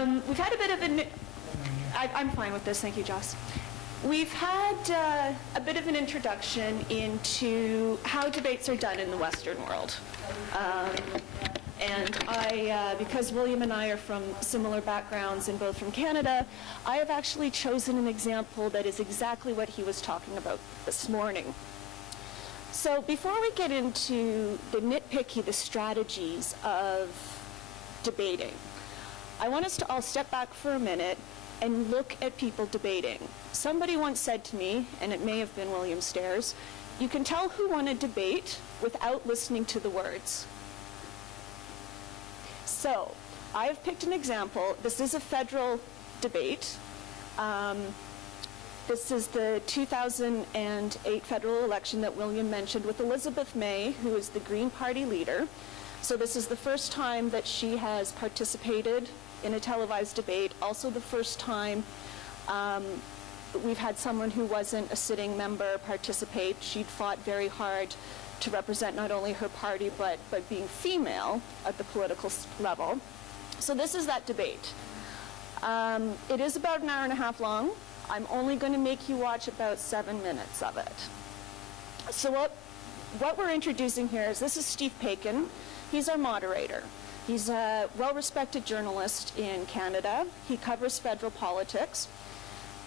We've had a bit of an... I'm fine with this, thank you, Joss. We've had a bit of an introduction into how debates are done in the Western world. And because William and I are from similar backgrounds and both from Canada, I have actually chosen an example that is exactly what he was talking about this morning. So before we get into the strategies of debating, I want us to all step back for a minute and look at people debating. Somebody once said to me, and it may have been William Stairs, you can tell who won a debate without listening to the words. So, I have picked an example. This is a federal debate. This is the 2008 federal election that William mentioned with Elizabeth May, who is the Green Party leader. So this is the first time that she has participated in a televised debate, also the first time we've had someone who wasn't a sitting member participate. She'd fought very hard to represent not only her party, but being female at the political level. So this is that debate. It is about an hour and a half long. I'm only going to make you watch about 7 minutes of it. So what we're introducing here is, this is Steve Paikin. He's our moderator. He's a well-respected journalist in Canada. He covers federal politics.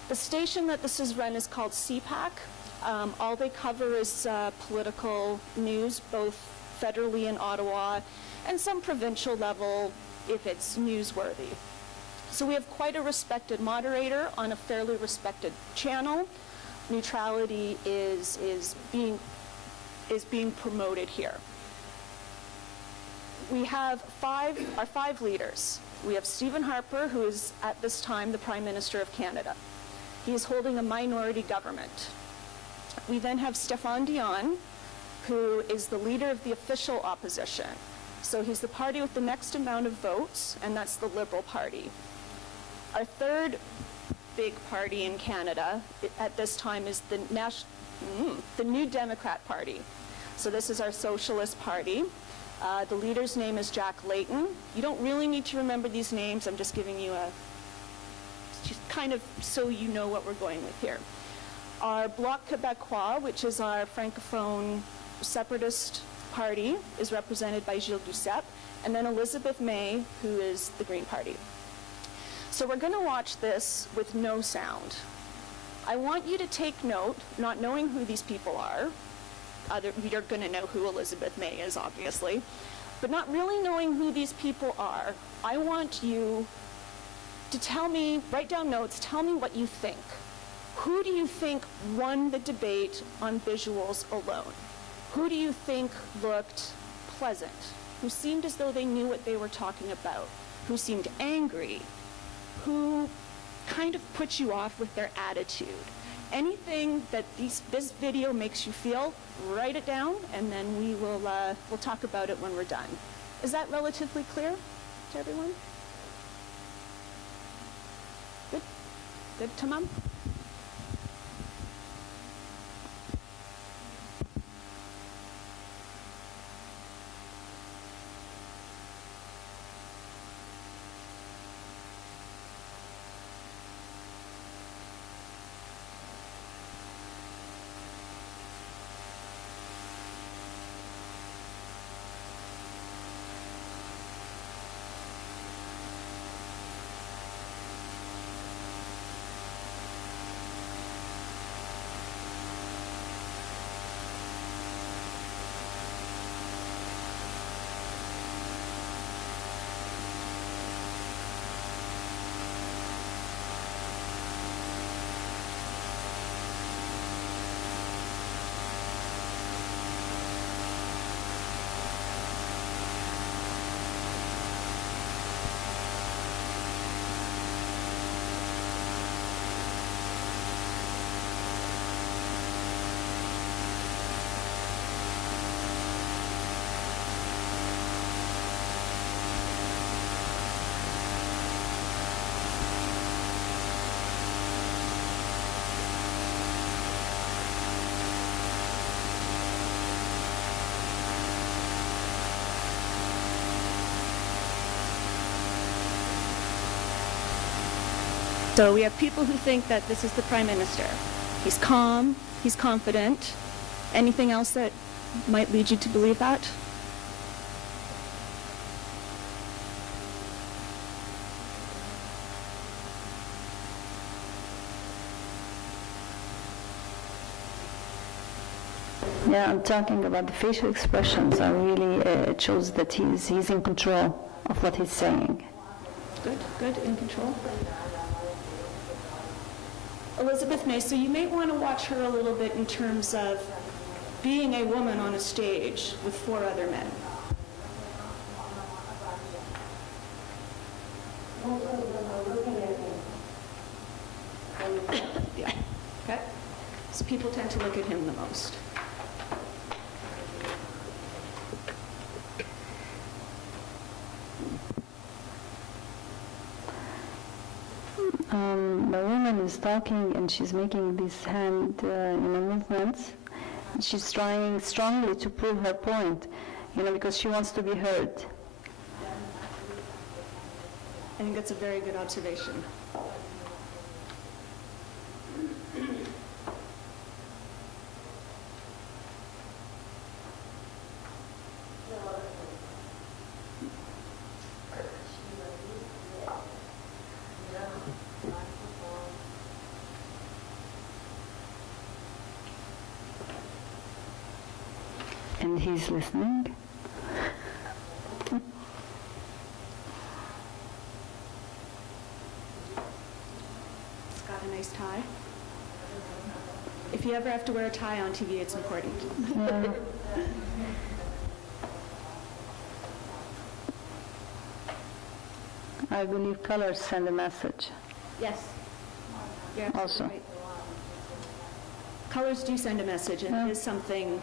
The station that this is run is called CPAC. All they cover is political news, both federally in Ottawa and some provincial level if it's newsworthy. So we have quite a respected moderator on a fairly respected channel. Neutrality is being promoted here. We have our five leaders. We have Stephen Harper, who is at this time the Prime Minister of Canada. He is holding a minority government. We then have Stéphane Dion, who is the leader of the official opposition. So he's the party with the next amount of votes, and that's the Liberal Party. Our third big party in Canada at this time is the New Democrat Party. So this is our Socialist Party. The leader's name is Jack Layton. You don't really need to remember these names. I'm just giving you just kind of so you know what we're going with here. Our Bloc Québécois, which is our Francophone separatist party, is represented by Gilles Duceppe, and then Elizabeth May, who is the Green Party. So we're going to watch this with no sound. I want you to take note, not knowing who these people are. You're going to know who Elizabeth May is, obviously, but not really knowing who these people are. I want you to tell me, write down notes, tell me what you think. Who do you think won the debate on visuals alone? Who do you think looked pleasant? Who seemed as though they knew what they were talking about? Who seemed angry? Who kind of put you off with their attitude? Anything that this video makes you feel, write it down, and then we'll talk about it when we're done. Is that relatively clear to everyone? Good? Good, Tamam? So we have people who think that this is the Prime Minister. He's calm, he's confident. Anything else that might lead you to believe that? Yeah, I'm talking about the facial expressions. I really it shows that he's in control of what he's saying. Good, in control. Elizabeth May, so you may want to watch her a little bit in terms of being a woman on a stage with 4 other men. Yeah, okay. So people tend to look at him the most. The woman is talking and she's making these hand movements. She's trying strongly to prove her point, because she wants to be heard. I think that's a very good observation. And he's listening. It's got a nice tie. If you ever have to wear a tie on TV, it's important. Yeah. I believe colors send a message. Yes. You're absolutely Also. right. Colors do send a message, and Yeah. it is something.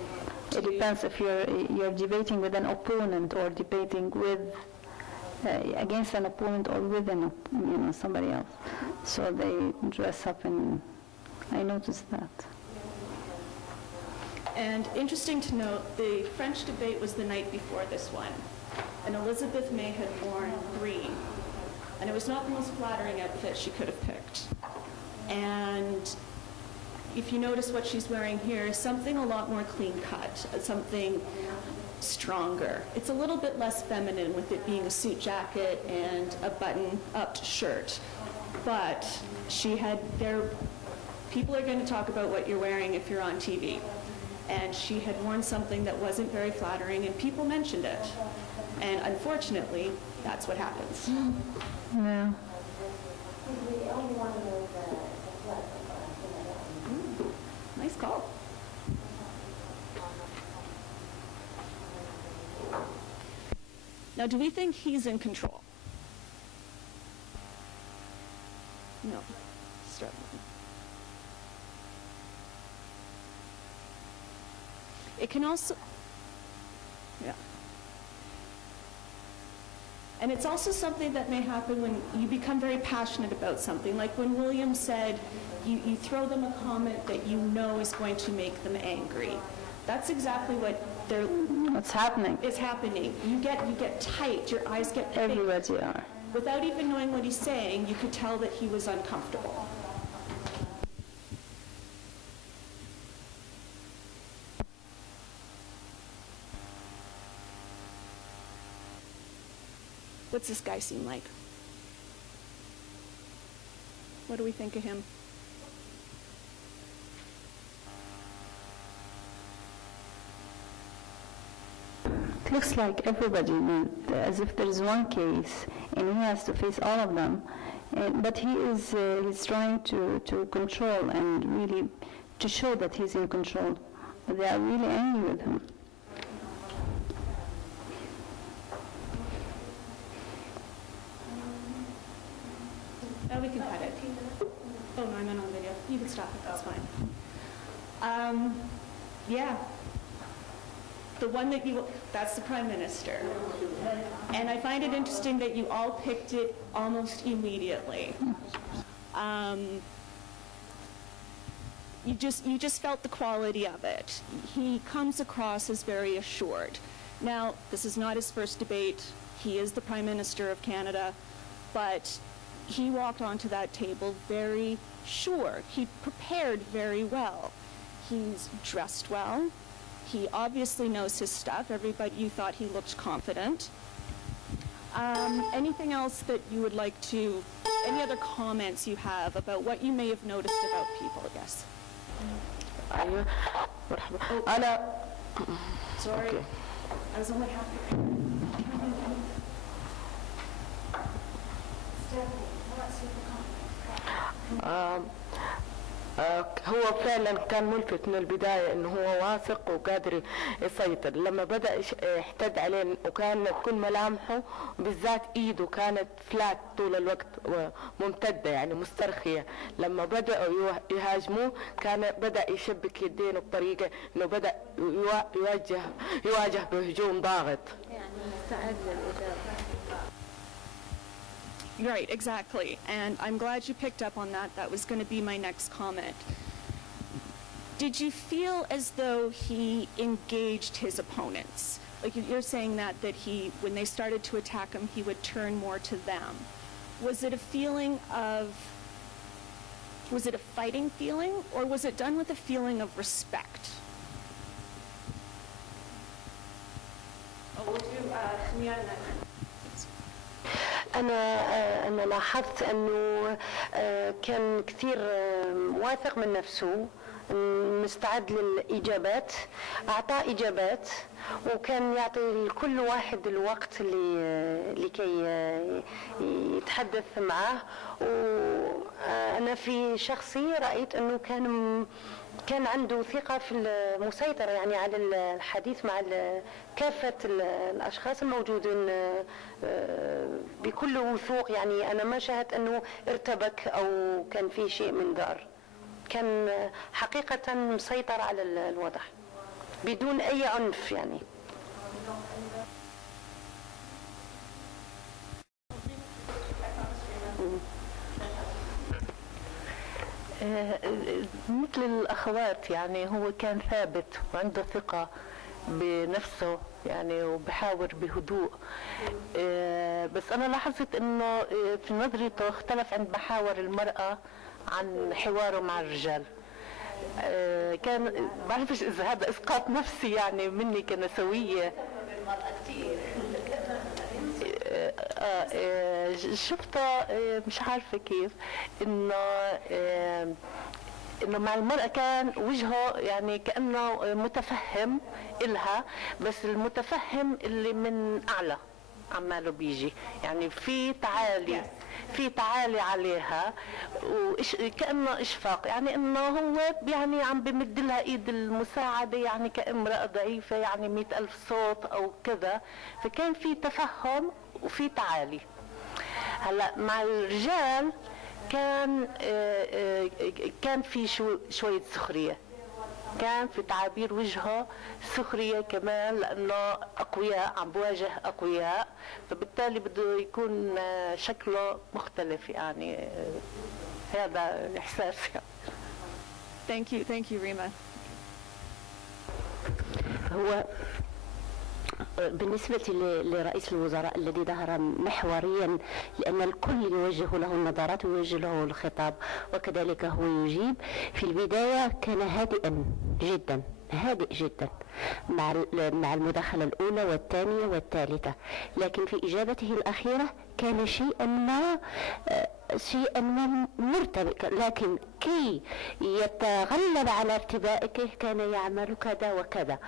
It depends if you're debating with an opponent or debating with against an opponent or with somebody else. So they dress up, and I noticed that. And interesting to note, the French debate was the night before this one, and Elizabeth May had worn green, and it was not the most flattering outfit she could have picked. And if you notice what she's wearing here is something a lot more clean cut, something stronger. It's a little bit less feminine with it being a suit jacket and a button-up shirt. But people are going to talk about what you're wearing if you're on TV. And she had worn something that wasn't very flattering, and people mentioned it. And unfortunately, that's what happens. Yeah. Nice call. Now, do we think he's in control? No. Struggling. It can also, yeah. And it's also something that may happen when you become very passionate about something. Like when William said, you throw them a comment that you know is going to make them angry. That's exactly What's happening? is happening. You get tight, your eyes get big. Everybody are. Without even knowing what he's saying, you could tell that he was uncomfortable. What's this guy seem like? What do we think of him? It looks like everybody, as if there is one case, and he has to face all of them. But he's trying to control and really to show that he's in control. But they are really angry with him. Oh, we can cut it. Oh, no, I'm not on video. You can stop it, that's fine. Yeah. The one that's the Prime Minister. And I find it interesting that you all picked it almost immediately. You just felt the quality of it. He comes across as very assured. Now, this is not his first debate. He is the Prime Minister of Canada, but he walked onto that table very sure. He prepared very well. He's dressed well. He obviously knows his stuff. Everybody, you thought he looked confident. Anything else that you would like to, any other comments you have about what you may have noticed about people? Yes. أيوة مرحبا. أنا Sorry. Okay. I was only happy. هو فعلا كان ملفت من البداية انه هو واثق وقادر يسيطر. لما بدأ يحتد عليه وكان كل ملامحه بالذات ايده كانت فلات طول الوقت وممتدة يعني مسترخية. لما بدأوا يهاجموه كان بدأ يشبك يدينه بطريقة انه بدأ يواجه بهجوم ضاغط. يعني مستعد للإجابة. Right, exactly. And I'm glad you picked up on that. That was going to be my next comment. Did you feel as though he engaged his opponents? Like you're saying that he, when they started to attack him, he would turn more to them. Was it a feeling of, was it a fighting feeling, or was it done with a feeling of respect? Oh, we'll do Miana. أنا لاحظت أنه كان كثير واثق من نفسه، مستعد للإجابات، أعطى إجابات وكان يعطي لكل واحد الوقت لكي يتحدث معه. وأنا في شخصي رأيت أنه كان عنده ثقة في المسيطرة يعني على الحديث مع كافة الأشخاص الموجودين بكل وثوق. يعني أنا ما شاهدت أنه ارتبك أو كان في شيء من ذار. كان حقيقة مسيطر على الوضع بدون أي عنف يعني. مثل الأخوات يعني هو كان ثابت وعنده ثقة بنفسه يعني وبحاور بهدوء. بس أنا لاحظت إنه في نظرته اختلف عند محاور المرأة عن حواره مع الرجال. كان بعرفش إذا هذا إسقاط نفسي يعني مني كنسوية. شفته مش عارفة كيف انه مع المرأة كان وجهه يعني كأنه متفهم إلها، بس المتفهم اللي من أعلى عماله بيجي يعني في تعالي عليها كأنه إشفاق يعني إنه هو يعني عم بمد لها إيد المساعدة يعني كامرأة ضعيفة يعني 100,000 صوت أو كذا. فكان في تفهم وفي تعالي. هلا مع الرجال كان في شوية سخرية، كان في تعابير وجهه سخرية كمان لأنه أقوياء عم بواجه أقوياء، فبالتالي بده يكون شكله مختلف يعني. هذا الإحساس يعني. Thank you, Rima. هو بالنسبة لرئيس الوزراء الذي ظهر محوريا لأن الكل يوجه له النظرات ويوجه له الخطاب وكذلك هو يجيب. في البداية كان هادئا جدا، هادئ جدا مع المداخلة الأولى والثانية والثالثة، لكن في إجابته الأخيرة كان شيئا ما مرتبك، لكن كي يتغلب على ارتباكه كان يعمل كذا وكذا.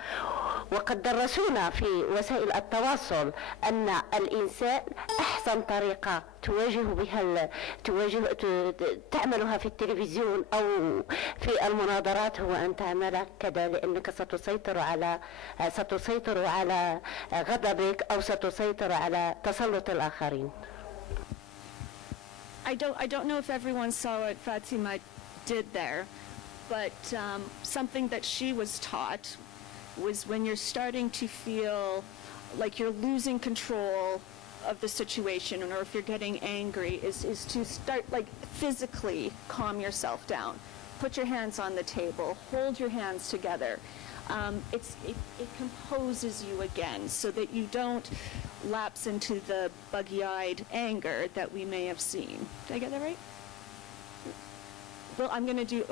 وقد درسونا في وسائل التواصل أن الإنسان أحسن طريقة تعملها في التلفزيون أو في المناظرات هو أن تعمل كذا، لأنك ستسيطر على غضبك أو ستسيطر على تسلط الآخرين. I don't know if everyone saw what Fatima did there, but something that she was taught was when you're starting to feel like you're losing control of the situation, or if you're getting angry, is to start like physically calm yourself down. Put your hands on the table, hold your hands together. it composes you again so that you don't lapse into the buggy-eyed anger that we may have seen. Did I get that right? Well, I'm going to do,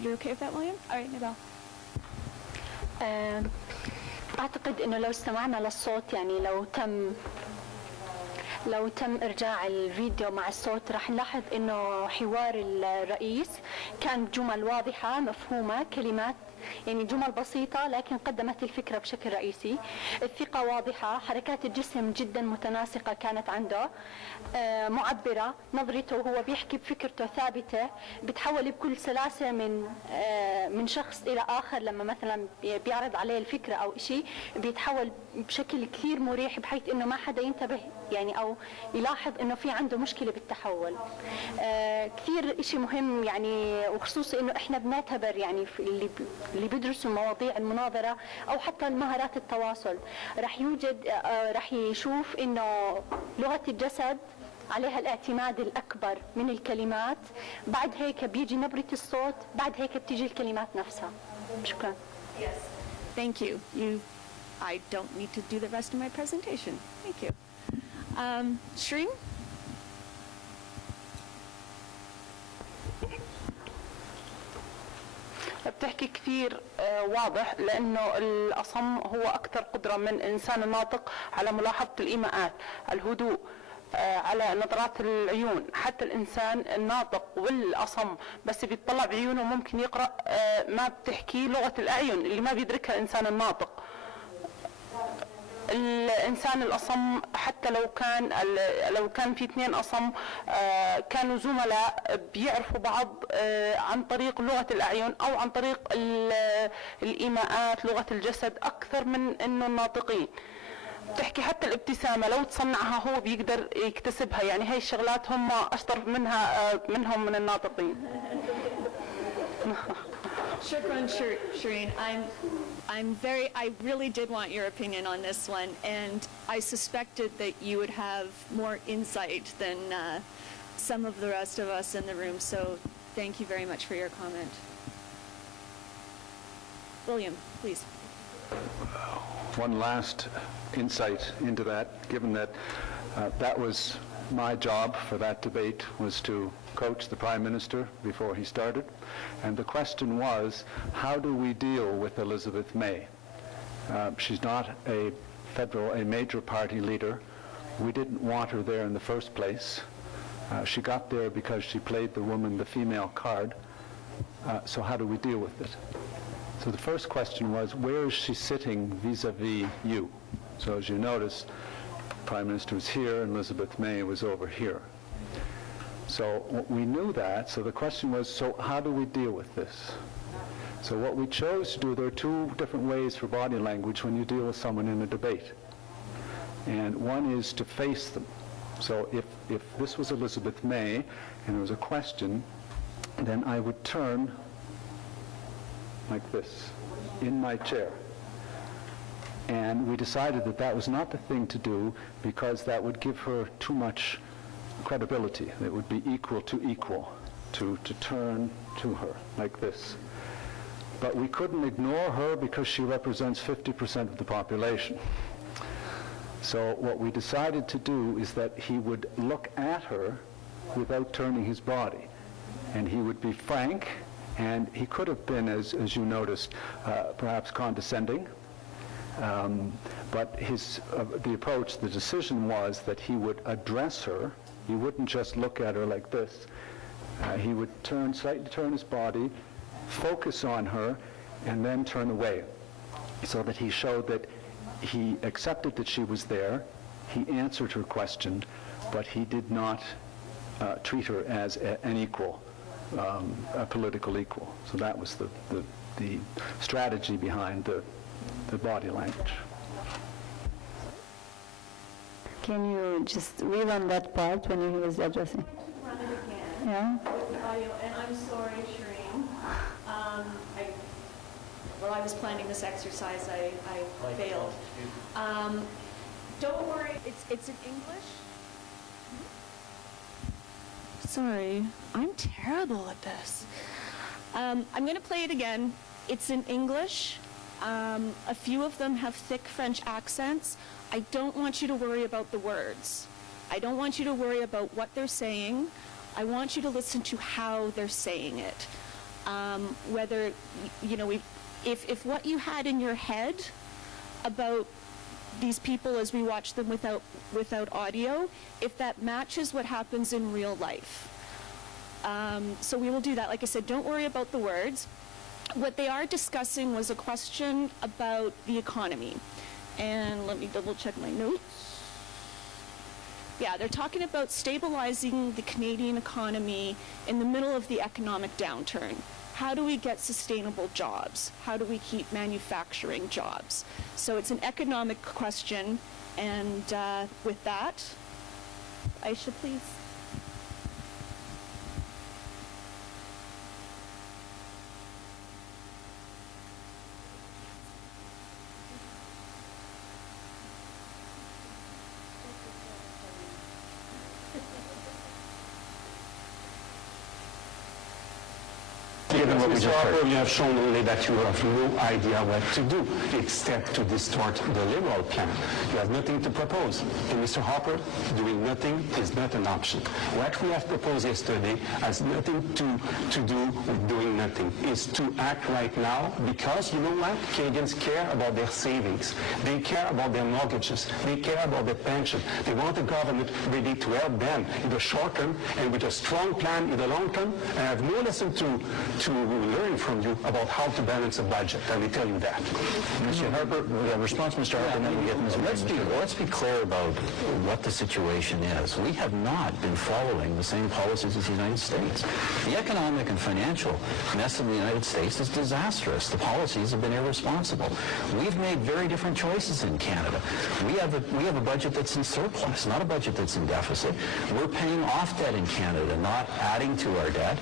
you're okay with that, William? All right, Nabel. أعتقد إنه لو استمعنا للصوت يعني لو تم إرجاع الفيديو مع الصوت راح نلاحظ إنه حوار الرئيس كان جمل واضحة مفهومة كلمات يعني جمل بسيطة لكن قدمت الفكرة بشكل رئيسي. الثقة واضحة، حركات الجسم جدا متناسقة كانت عنده، معبرة، نظرته وهو بيحكي بفكرته ثابتة، بتحول بكل سلاسة من شخص إلى آخر. لما مثلا بيعرض عليه الفكرة أو إشي بيتحول بشكل كثير مريح بحيث إنه ما حدا ينتبه يعني أو يلاحظ إنه في عنده مشكلة بالتحول. كثير إشي مهم يعني، وخصوصي إنه إحنا بنعتبر يعني في اللي بيدرسوا مواضيع المناظرة أو حتى مهارات التواصل راح يشوف إنه لغة الجسد عليها الاعتماد الأكبر من الكلمات، بعد هيك بيجي نبرة الصوت، بعد هيك بتيجي الكلمات نفسها. شكرا. Yes. Thank you. I don't need to do the rest of my presentation. Thank you. Shireen? بتحكي كثير واضح، لأنه الأصم هو أكثر قدرة من الإنسان الناطق على ملاحظة الإيماءات، الهدوء، على نظرات العيون. حتى الإنسان الناطق والأصم بس بيطلع بعيونه ممكن يقرأ ما بتحكي لغة الأعين اللي ما بيدركها الإنسان الناطق. الإنسان الأصم حتى لو كان في اثنين أصم كانوا زملاء بيعرفوا بعض عن طريق لغة الأعين أو عن طريق الإيماءات، لغة الجسد، أكثر من إنه الناطقين. بتحكي حتى الابتسامة لو تصنعها هو بيقدر يكتسبها، يعني هاي الشغلات هم أشطر منهم من الناطقين. Shukran, Shireen. I really did want your opinion on this one, and I suspected that you would have more insight than some of the rest of us in the room, so thank you very much for your comment. William, please. One last insight into that, given that that was my job for that debate, was to coach the Prime Minister before he started. And the question was, how do we deal with Elizabeth May? She's not a major party leader. We didn't want her there in the first place. She got there because she played the female card. So how do we deal with it? So the first question was, where is she sitting vis-a-vis you? So as you notice, the Prime Minister was here and Elizabeth May was over here. So we knew that, so the question was, so how do we deal with this? So what we chose to do, there are two different ways for body language when you deal with someone in a debate. And one is to face them. So if this was Elizabeth May and there was a question, then I would turn like this in my chair. And we decided that that was not the thing to do because that would give her too much credibility. It would be equal to equal to turn to her like this. But we couldn't ignore her because she represents 50% of the population. So what we decided to do is that he would look at her without turning his body. And he would be frank, and he could have been, as you noticed, perhaps condescending. But the approach, the decision was that he would address her. He wouldn't just look at her like this. He would slightly turn his body, focus on her, and then turn away, so that he showed that he accepted that she was there, he answered her question, but he did not treat her as an equal, a political equal. So that was the strategy behind the body language. Can you just rerun that part when he was addressing? Run it again. Yeah. And I'm sorry, Shireen. While I was planning this exercise, I failed. Don't worry, it's in English. Sorry, I'm terrible at this. I'm going to play it again. It's in English. A few of them have thick French accents. I don't want you to worry about the words. I don't want you to worry about what they're saying. I want you to listen to how they're saying it. Whether, you know, if what you had in your head about these people as we watch them without audio, if that matches what happens in real life. So we will do that. Like I said, don't worry about the words. What they are discussing was a question about the economy. And let me double check my notes. Yeah, they're talking about stabilizing the Canadian economy in the middle of the economic downturn. How do we get sustainable jobs? How do we keep manufacturing jobs? So it's an economic question, and with that, Aisha, please. Given what we just heard, you have shown only that you have no idea what to do except to distort the Liberal plan. You have nothing to propose. And Mr. Harper, doing nothing is not an option. What we have proposed yesterday has nothing to do with doing nothing. It's to act right now because, you know what? Canadians care about their savings. They care about their mortgages. They care about their pension. They want a government ready to help them in the short term and with a strong plan in the long term. And I have no lesson to learn from you about how to balance a budget. Let me tell you that. Mr. Harper, we have a response, Mr. Harper, and then we get Ms. Let's be clear about what the situation is. We have not been following the same policies as the United States. The economic and financial mess in the United States is disastrous. The policies have been irresponsible. We've made very different choices in Canada. We have a budget that's in surplus, not a budget that's in deficit. We're paying off debt in Canada, not adding to our debt.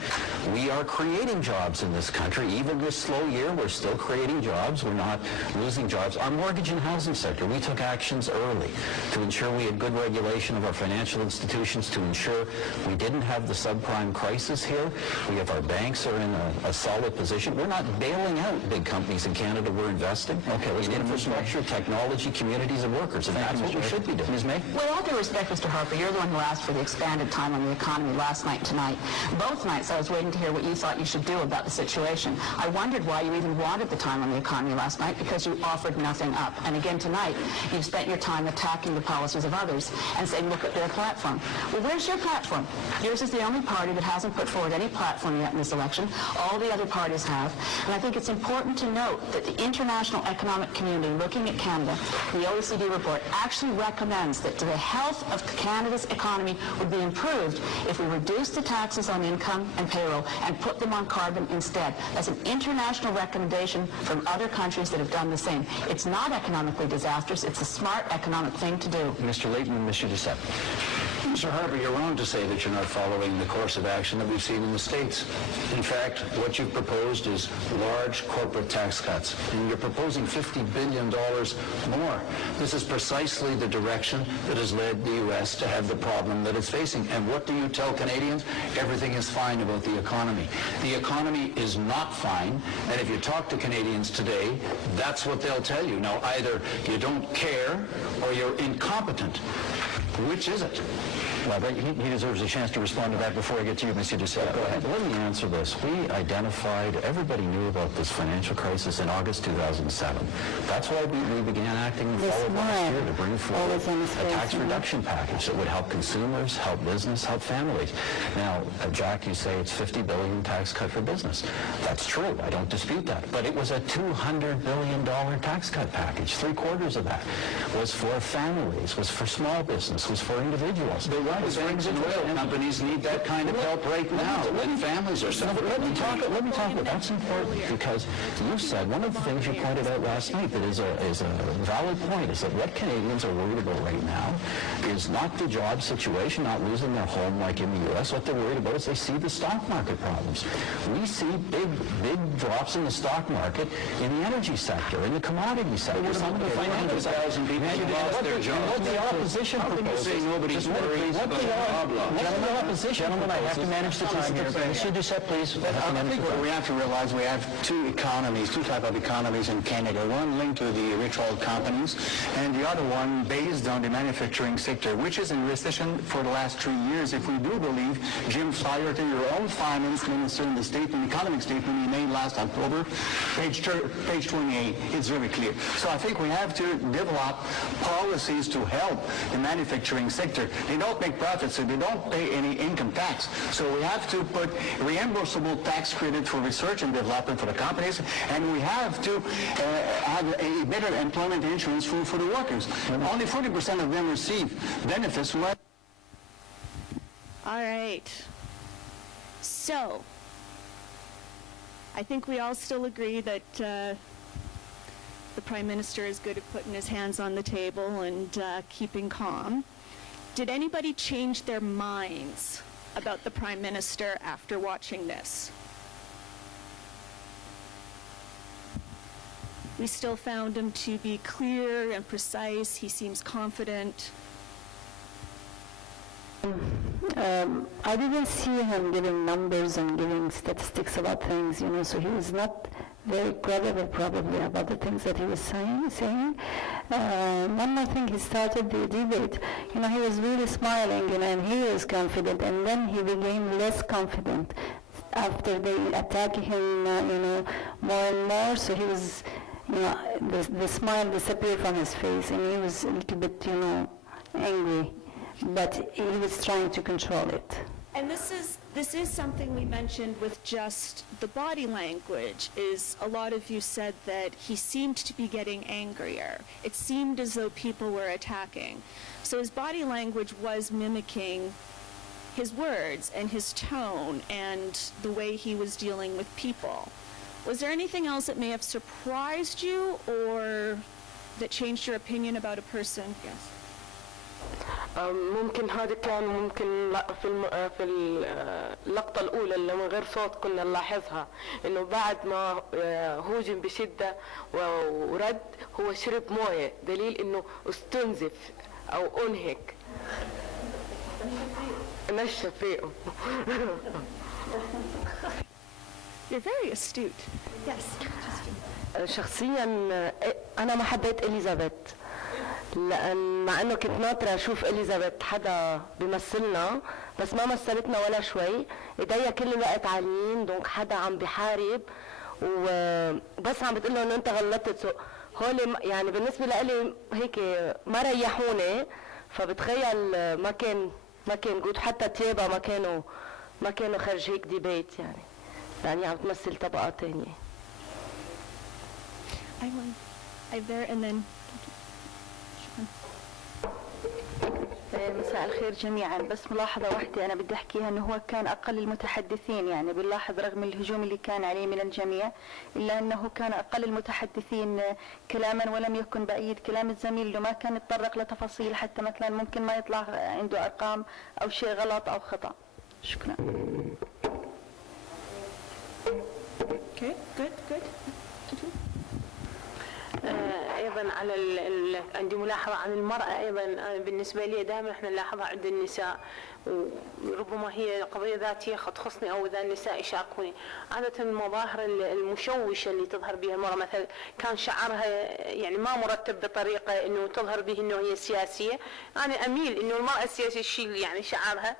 We are creating jobs in this country. Even this slow year, we're still creating jobs. We're not losing jobs. Our mortgage and housing sector, we took actions early to ensure we had good regulation of our financial institutions, to ensure we didn't have the subprime crisis here. We have our banks are in a solid position. We're not bailing out big companies in Canada. We're investing in infrastructure, technology, communities, and workers. And that's what we should be doing. Ms. May? With all due respect, Mr. Harper, you're the one who asked for the expanded time on the economy last night, tonight. Both nights I was waiting to hear what you thought you should do about the situation. I wondered why you even wanted the time on the economy last night, because you offered nothing up. And again tonight, you've spent your time attacking the policies of others and saying, look at their platform. Well, where's your platform? Yours is the only party that hasn't put forward any platform yet in this election. All the other parties have. And I think it's important to note that the international economic community looking at Canada, the OECD report, actually recommends that the health of Canada's economy would be improved if we reduce the taxes on income and payroll and put them on carbon instead. That's an international recommendation from other countries that have done the same. It's not economically disastrous. It's a smart economic thing to do. Mr. Layton and Mr. Doucette. Mr. Harper, you're wrong to say that you're not following the course of action that we've seen in the States. In fact, what you've proposed is large corporate tax cuts, and you're proposing $50 billion more. This is precisely the direction that has led the U.S. to have the problem that it's facing. And what do you tell Canadians? Everything is fine about the economy. The economy is not fine, and if you talk to Canadians today, that's what they'll tell you. Now, either you don't care or you're incompetent. Which is it? Well, he deserves a chance to respond to that before I get to you, Mr. Doucette. Go ahead. Let me answer this. We identified, everybody knew about this financial crisis in August 2007. That's why we began acting in the fall of last year to bring forward a tax reduction package that would help consumers, help business, help families. Now, Jack, you say it's $50 billion tax cut for business. That's true. I don't dispute that. But it was a $200 billion tax cut package. 3/4 of that was for families, was for small business, was for individuals. The banks and oil companies need that kind of help right now when families are suffering. Let me talk about that's important, because you said one of the things you pointed out last night that is a valid point is that what Canadians are worried about right now is not the job situation, not losing their home like in the U.S. What they're worried about is they see the stock market problems. We see big drops in the stock market in the energy sector, in the commodity sector. Some of the financial 100,000 people lost their jobs. What the opposition proposes, nobody's worried. Gentlemen, I have to manage the time here. Monsieur Doucette, please. I think what we have to realize, we have two types of economies in Canada. One linked to the rich oil companies, and the other one based on the manufacturing sector, which is in recession for the last 3 years. If we do believe Jim Flaherty, your own finance minister, in the statement, economic statement he made last October, page 28, it's very clear. So I think we have to develop policies to help the manufacturing sector. They don't make profits, so they don't pay any income tax. So we have to put reimbursable tax credit for research and development for the companies, and we have to have a better employment insurance for the workers. Only 40% of them receive benefits. All right. So, I think we all still agree that the Prime Minister is good at putting his hands on the table and keeping calm. Did anybody change their minds about the Prime Minister after watching this? We still found him to be clear and precise. He seems confident. I didn't see him giving numbers and giving statistics about things, so he was not very credible probably about the things that he was saying. One more thing, he started the debate, he was really smiling, and he was confident, and then he became less confident after they attacked him, more and more, so he was, the smile disappeared from his face, and he was a little bit, angry. But he was trying to control it. And this is something we mentioned with just the body language, is a lot of you said that he seemed to be getting angrier. It seemed as though people were attacking. So his body language was mimicking his words and his tone and the way he was dealing with people. Was there anything else that may have surprised you or that changed your opinion about a person? Yes. ممكن هذا كان ممكن في اللقطة الأولى اللي من غير صوت كنا نلاحظها إنه بعد ما هوجم بشدة ورد هو شرب موية دليل إنه استنزف أو أنهك نشف فيه. You're very astute. Yes. شخصيا أنا ما حبيت إليزابيث لأن مع إنه كنت ناطرة أشوف إليزابيث حدا بيمثلنا بس ما مثلتنا ولا شوي. إيديا كل الوقت عاليين دونك حدا عم بحارب وبس عم بتقول له إنه أنت غلطت. هول يعني بالنسبة لإلي هيك ما ريحوني فبتخيل ما كان جود حتى تيابا ما كانوا خرج هيك ديبيت يعني عم تمثل طبقة تانية. I'm there and then. مساء الخير جميعا. بس ملاحظة واحدة أنا بدي أحكيها أنه هو كان أقل المتحدثين، يعني بنلاحظ رغم الهجوم اللي كان عليه من الجميع إلا أنه كان أقل المتحدثين كلاما ولم يكن بأيد كلام الزميل له، ما كان يتطرق لتفاصيل حتى مثلا ممكن ما يطلع عنده أرقام أو شيء غلط أو خطأ. شكرا. Okay, good. ايضا على عندي ملاحظه عن المراه. ايضا بالنسبه لي دائما احنا نلاحظها عند النساء وربما هي قضيه ذاتيه تخصني او اذا النساء يشاركوني. عاده المظاهر المشوشه اللي تظهر بها المراه مثلا كان شعرها يعني ما مرتب بطريقه انه تظهر به انه هي سياسيه. انا اميل انه المراه السياسيه تشيل يعني شعرها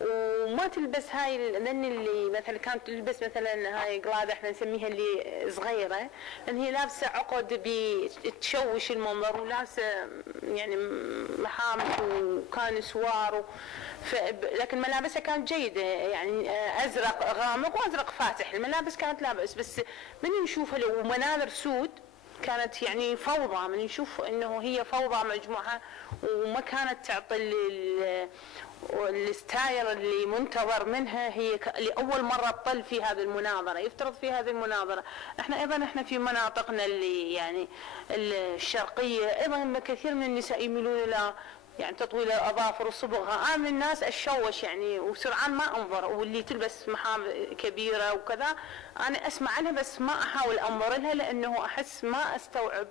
وما تلبس هاي لان اللي مثلا كانت تلبس مثلا هاي قلاده احنا نسميها اللي صغيره لان هي لابسه عقد بتشوش المنظر ولابسه يعني محامل وكان سوار لكن ملابسها كانت جيده يعني ازرق غامق وازرق فاتح. الملابس كانت لابس بس من نشوفها لو مناظر سود كانت يعني فوضى. من نشوف انه هي فوضى مجموعه وما كانت تعطي الستايل اللي منتظر منها. هي لأول مرة تطل في هذه المناظرة يفترض في هذه المناظرة. احنا في مناطقنا اللي يعني الشرقية ايضا كثير من النساء يميلون الى يعني تطويل الاظافر وصبغها. انا من الناس اتشوش يعني وسرعان ما انظر واللي تلبس محام كبيرة وكذا انا اسمع عنها بس ما احاول انظر لها لانه احس ما استوعب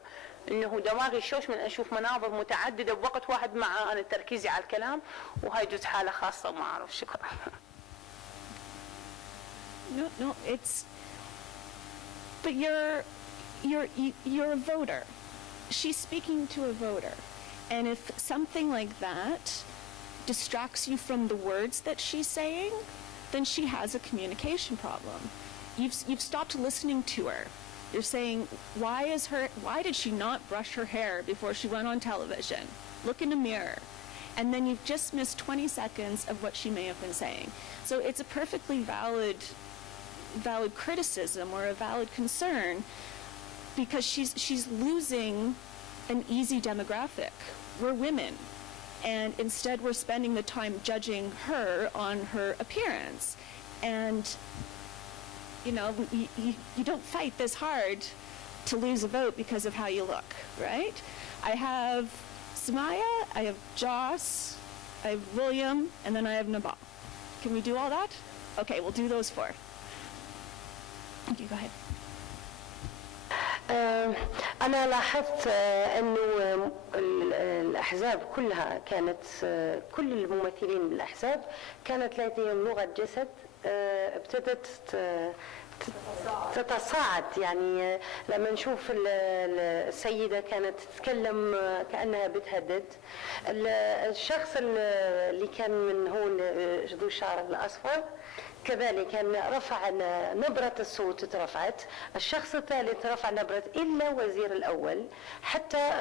انه دماغي شوش من اشوف مناظر متعدده بوقت واحد مع انا تركيزي على الكلام، وهاي جزء حاله خاصه ما اعرف. شكرا. No, it's. But you're a voter. She's speaking to a voter, and if something like that distracts you from the words that she's saying, then she has a communication problem. You've stopped listening to her. You're saying, why did she not brush her hair before she went on television? Look in a mirror. And then you've just missed 20 seconds of what she may have been saying. So it's a perfectly valid criticism or a valid concern, because she's losing an easy demographic. We're women. And instead we're spending the time judging her on her appearance. And you know, you don't fight this hard to lose a vote because of how you look, right? I have Samaya, I have Joss, I have William, and then I have Nabal. Can we do all that? Okay, we'll do those 4. Thank you, go ahead. أنا لاحظت أنه الأحزاب كلها كانت، كل الممثلين بالأحزاب كانت لديهم لغة جسد ابتدت تتصاعد. يعني لما نشوف السيدة كانت تتكلم كأنها بتهدد، الشخص اللي كان من هون ذو الشعر الأصفر كذلك كان رفع نبرة الصوت اترفعت، الشخص الثالث رفع نبرة، إلا وزير الأول حتى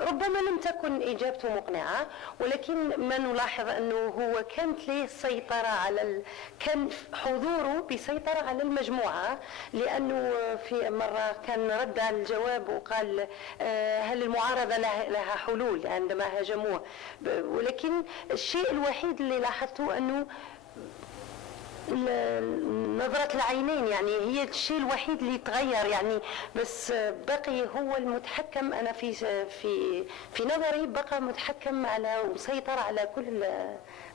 ربما لم تكن إجابته مقنعة، ولكن ما نلاحظ أنه هو كانت له سيطرة على كان حضوره بسيطرة على المجموعة، لأنه في مرة كان رد على الجواب وقال هل المعارضة لها حلول عندما هاجموه. ولكن الشيء الوحيد اللي لاحظته أنه نظرة العينين، يعني هي الشيء الوحيد اللي تغير، يعني بس بقي هو المتحكم. أنا في نظري بقى متحكم على ومسيطر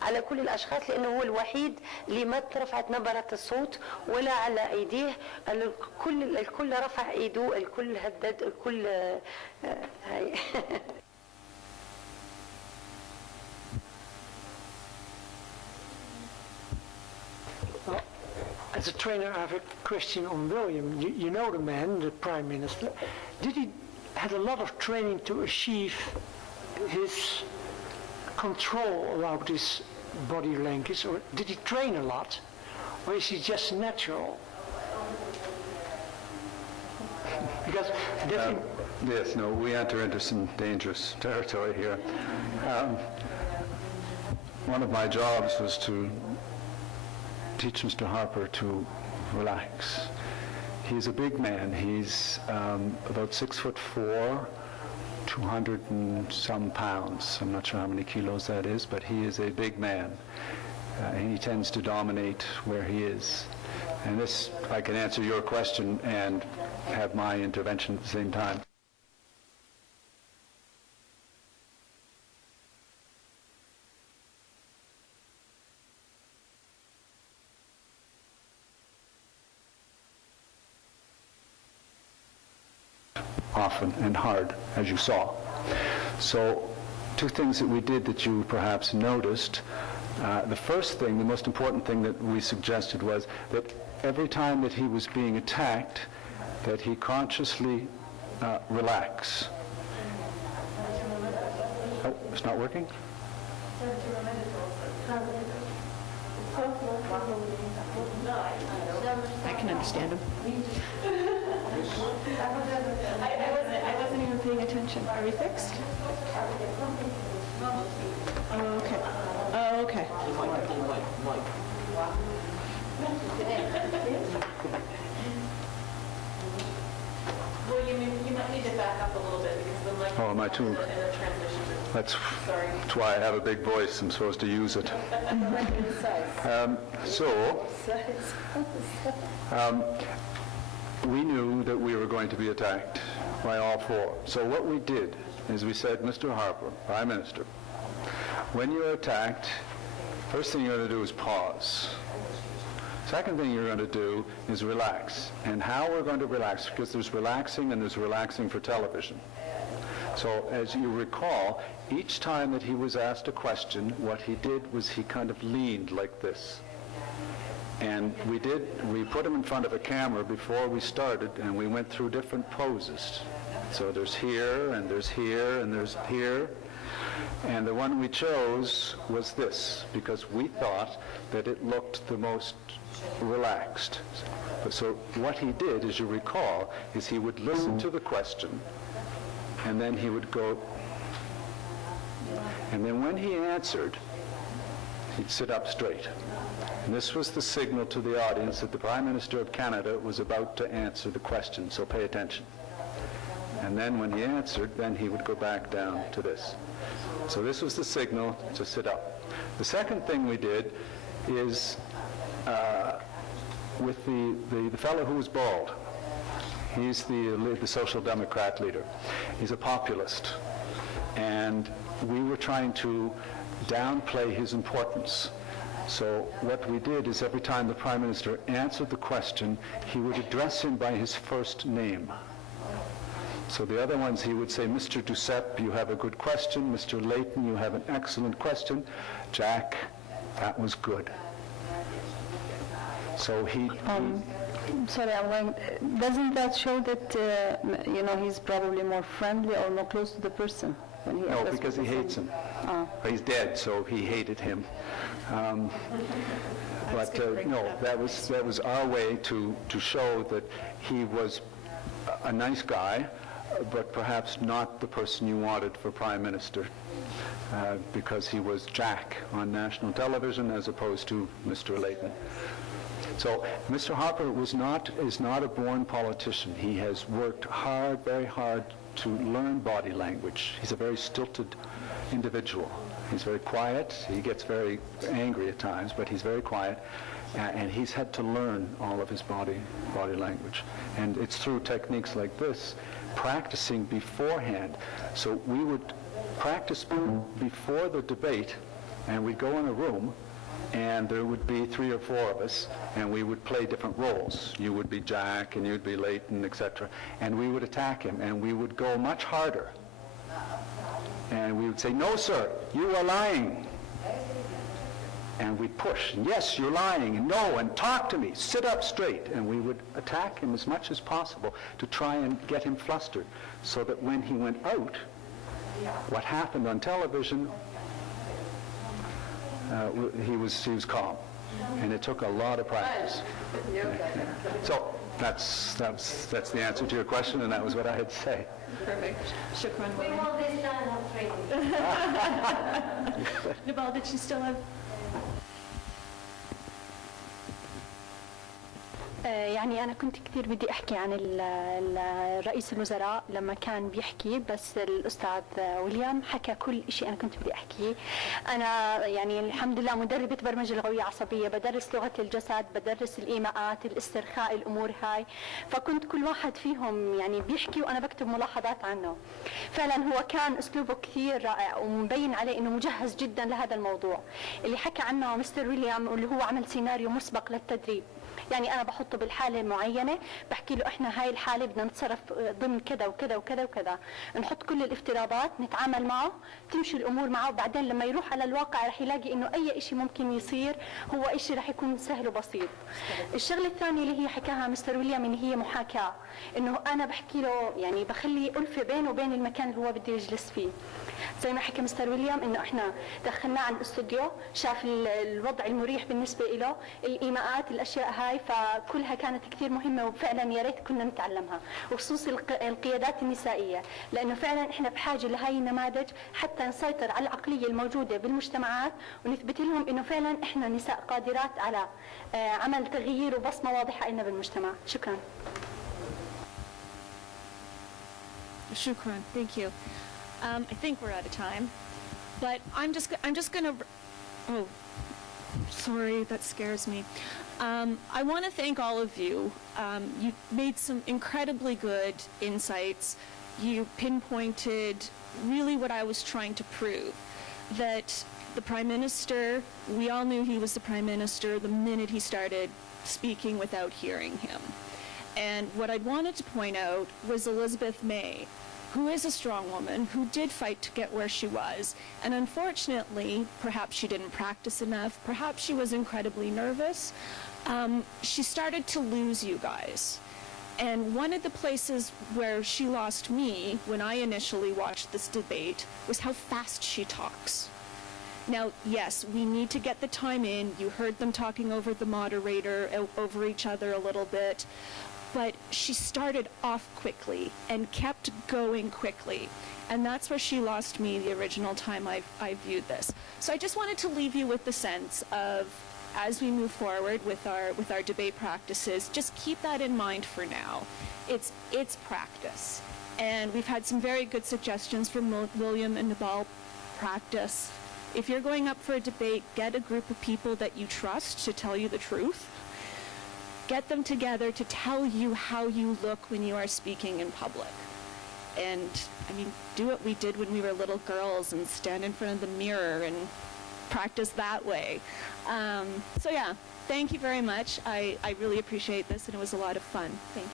على كل الأشخاص، لأنه هو الوحيد اللي ما رفعت نبرة الصوت ولا على أيديه. الكل رفع أيده، الكل هدد، الكل هاي. As a trainer, I have a question on William. You know the man, the Prime Minister. Did he had a lot of training to achieve his control about his body language, or did he train a lot, or is he just natural? Because yes, no, we enter into some dangerous territory here. One of my jobs was to teach Mr. Harper to relax. He's a big man. He's about 6'4", 200 and some pounds. I'm not sure how many kilos that is, but he is a big man. And he tends to dominate where he is. And this, I can answer your question and have my intervention at the same time. Often and hard, as you saw. So 2 things that we did that you perhaps noticed. The first thing, the most important thing that we suggested was that every time that he was being attacked, that he consciously relax. Oh, it's not working? I can understand him. I wasn't even paying attention. Are we fixed? Oh, okay. Oh, okay. Well, you might need to back up a little bit because the mic Oh, am I too? in the transmission. That's why I have a big voice. I'm supposed to use it. We knew that we were going to be attacked by all 4. So what we did is we said, Mr. Harper, Prime Minister, when you're attacked, first thing you're going to do is pause. Second thing you're going to do is relax. And how we're going to relax, because there's relaxing and there's relaxing for television. So as you recall, each time that he was asked a question, what he did was he kind of leaned like this. And we put him in front of a camera before we started, and we went through different poses. So there's here, and there's here, and there's here. And the one we chose was this, because we thought that it looked the most relaxed. So what he did, as you recall, is he would listen to the question, and then he would go, and then when he answered, he'd sit up straight. And this was the signal to the audience that the Prime Minister of Canada was about to answer the question, so pay attention. And then when he answered, then he would go back down to this. So this was the signal to sit up. The second thing we did is with the fellow who was bald. He's the Social Democrat leader. He's a populist. And we were trying to downplay his importance. So what we did is every time the Prime Minister answered the question, he would address him by his first name. So the other ones, he would say, Mr. Duceppe, you have a good question. Mr. Layton, you have an excellent question. Jack, that was good. So sorry, I'm going, doesn't that show that, he's probably more friendly or more close to the person? When he no, because he hates him. He's dead, so he hated him. But no, that was our way to show that he was a nice guy, but perhaps not the person you wanted for Prime Minister, because he was Jack on national television as opposed to Mr. Layton. So Mr. Harper is not a born politician. He has worked hard, very hard, to learn body language. He's a very stilted individual. He's very quiet. He gets very angry at times, but he's very quiet. And he's had to learn all of his body language. And it's through techniques like this, practicing beforehand. So we would practice before the debate, and we'd go in a room, and there would be 3 or 4 of us, and we would play different roles. You would be Jack, and you'd be Layton, etc. And we would attack him, and we would go much harder. And we would say, no, sir, you are lying. And we'd push, yes, you're lying, and no, and talk to me, sit up straight. And we would attack him as much as possible to try and get him flustered, so that when he went out, what happened on television, he was calm. And it took a lot of practice. So that's the answer to your question, and that was what I had to say. Perfect. Shukran. Nabal, did you still have... يعني أنا كنت كثير بدي أحكي عن رئيس الوزراء لما كان بيحكي، بس الأستاذ ويليام حكى كل شيء أنا كنت بدي أحكيه. أنا يعني الحمد لله مدربة برمجة لغوية عصبية، بدرس لغة الجسد، بدرس الإيماءات، الاسترخاء، الأمور هاي. فكنت كل واحد فيهم يعني بيحكي وأنا بكتب ملاحظات عنه. فعلا هو كان أسلوبه كثير رائع ومبين عليه إنه مجهز جدا لهذا الموضوع. اللي حكى عنه مستر ويليام اللي هو عمل سيناريو مسبق للتدريب. يعني أنا بحطه بالحالة المعينة، بحكي له إحنا هاي الحالة بدنا نتصرف ضمن كذا وكذا وكذا وكذا، نحط كل الافتراضات، نتعامل معه، تمشي الأمور معه، وبعدين لما يروح على الواقع رح يلاقي إنه أي إشي ممكن يصير هو إشي رح يكون سهل وبسيط. الشغلة الثانية اللي هي حكاها مستر ويليام إن هي محاكاة، إنه أنا بحكي له يعني بخلي ألفة بينه وبين المكان اللي هو بده يجلس فيه. زي ما حكى مستر ويليام إنه إحنا دخلناه على الاستوديو، شاف الوضع المريح بالنسبة له، الإيماءات، الأشياء هاي، فكلها كانت كثير مهمة وفعلا يا ريت كنا نتعلمها، وخصوصا القيادات النسائية، لأنه فعلا إحنا بحاجة لهاي النماذج حتى نسيطر على العقلية الموجودة بالمجتمعات ونثبت لهم إنه فعلا إحنا نساء قادرات على عمل تغيير وبصمة واضحة لنا بالمجتمع. شكرا. Shukran. Thank you. I think we're out of time, but I'm just gonna. Oh, sorry, that scares me. I want to thank all of you. You made some incredibly good insights. You pinpointed really what I was trying to prove, that the Prime Minister, we all knew he was the Prime Minister the minute he started speaking without hearing him. And what I wanted to point out was Elizabeth May, who is a strong woman, who did fight to get where she was. And unfortunately, perhaps she didn't practice enough, perhaps she was incredibly nervous. She started to lose you guys. And one of the places where she lost me when I initially watched this debate was how fast she talks. Now, yes, we need to get the time in. You heard them talking over the moderator, over each other a little bit. But she started off quickly and kept going quickly. And that's where she lost me the original time I viewed this. So I just wanted to leave you with the sense of, as we move forward with our debate practices, just keep that in mind for now. It's practice. And we've had some very good suggestions from William and Nabal. Practice. If you're going up for a debate, get a group of people that you trust to tell you the truth. Get them together to tell you how you look when you are speaking in public. And, I mean, do what we did when we were little girls and stand in front of the mirror and practice that way. So yeah, thank you very much. I really appreciate this, and it was a lot of fun. Thank you.